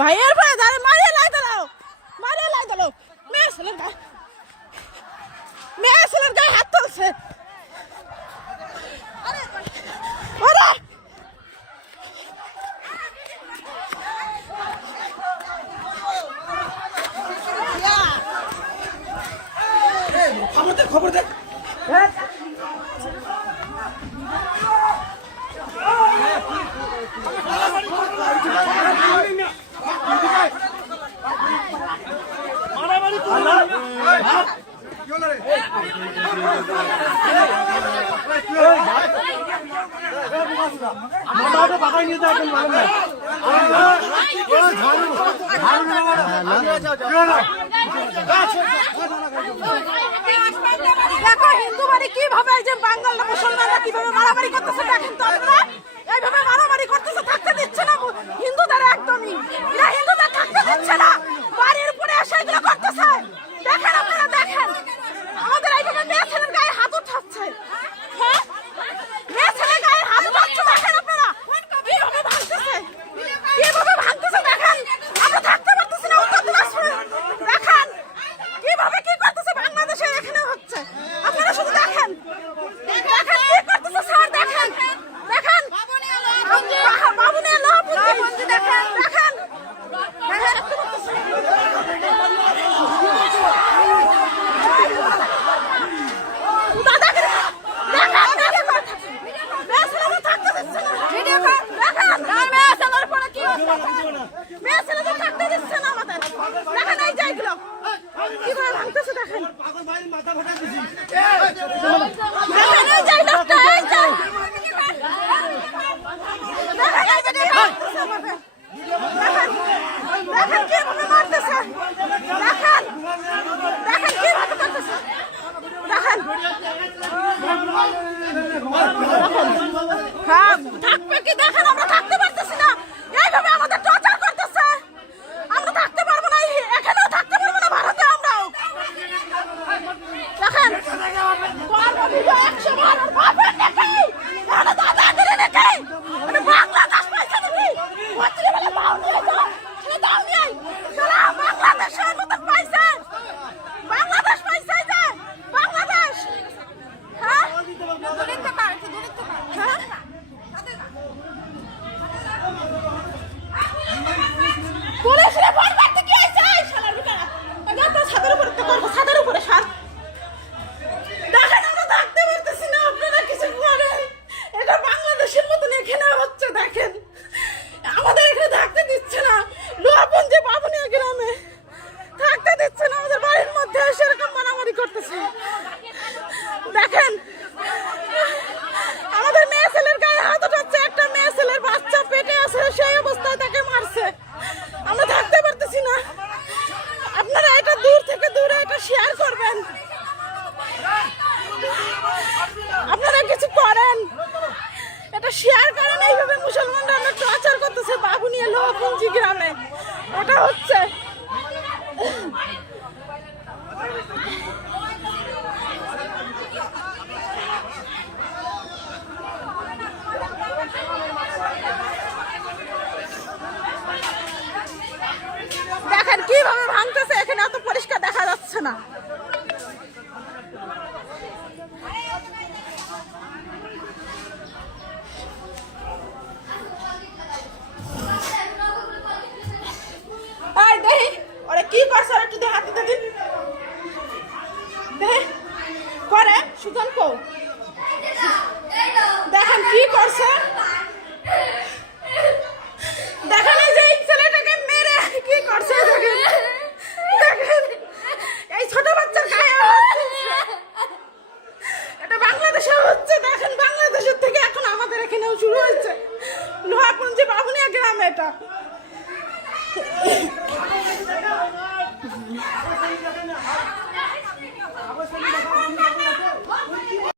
ভাইয়ের ভাই দাঁড়ে মারিয়ে লাই দাঁড়াও মেয়ে ছেলের গায়ে হাত তুলছে। আমাদের খবর দেখ। দেখো হিন্দু বাড়ি কিভাবে একজন বাঙালি মুসলমানরা কিভাবে মারামারি করতেছে দেখেন তো আপনারা। এইভাবে মারামারি করতেছে, থাকতে দিচ্ছে না হিন্দুদের, একদমই এরা হিন্দুদের থাকতে দিচ্ছে না। বাড়ির উপরে এসে এগুলো করতেছে দেখেন আপনারা, দেখেন আমাদের এইভাবে মেয়ে ছেলের গায়ে হাত উঠাচ্ছে। হ্যাঁ, মেয়ে ছেলের গায়ে হাত উঠাচ্ছে দেখেন আপনারা কিভাবে ভাঙতেছে, দেখেন আমরা থাকতে পারতেছি না। উত্তর দিনাজপুরে দেখেন কিভাবে কি করতেছে বাংলাদেশে এখানে হচ্ছে, আপনারা শুধু দেখেন কি করতেছে স্যার। দেখেন বাবুনিয়া লোহাপুঞ্জি দেখেন কিভাবে ভাঙতেছে দেখেন। দেখেন কিভাবে মারতেছে, দেখেন কিভাবে করতেছে, দেখেন থাকবে কি দেখেন। আমরা থাকতে পারতেছি না, এইভাবে আমাদের টর্চার করতেছে। আমরা থাকতে পারবো না, এখানেও থাকতে পারবো না, ভারতে আমরাও দেখেন। বাংলাদেশ পাইছে নাকি বাংলাদেশের মতন পাইছে, বাংলাদেশ পাইছে যে বাংলাদেশ। হ্যাঁ পুলিশ রিপোর্ট করতে কি হইছে শালার বিটারা, যত ছাদের উপরে তো করব, ছাদের উপরে সার। দেখেন আমরা থাকতে পারতেছি না, আপনারা কিছু করেন। এটা বাংলাদেশের মতন এখানে হচ্ছে দেখেন, আমাদের এখানে থাকতে দিচ্ছে না। লোহাপুঞ্জি বাবুনিয়া গ্রামে থাকতে দিচ্ছে না, আমাদের বাড়ির মধ্যে সেরকম মারামারি করতেছে দেখেন। আমাদের মেয়ে ছেলের গায়ে হাত উঠাচ্ছে, একটা মেয়ে ছেলের বাচ্চা পেটে আছে, সেই অবস্থায় তাকে মারছে। আমরা থাকতে পারতেছি না। আপনারা এটা দূর থেকে দূরে এটা শেয়ার করবেন, আপনারা কিছু করেন, এটা শেয়ার করেন। এইভাবে মুসলমানরা আমরা টর্চার করতেছে বাবুনিয়া লোহাপুঞ্জি গ্রামে, এটা হচ্ছে। দেখেন কিভাবে ভাঙতেছে, এখানে এত পরিষ্কার দেখা যাচ্ছে না। দেখি ওরা কি করছে, একটু হাতে দিন করে সুজন কো দেখেন কি করছে, দেখেন এই যে ছেলেটাকে মেরে কি করছে, দেখেন এই ছোট বাচ্চার গায়ে এটা বাংলাদেশে হচ্ছে। দেখেন বাংলাদেশের থেকে এখন আমাদের এখানেও শুরু হয়েছে, লোহাপুঞ্জি বাবুনিয়া গ্রামে এটা।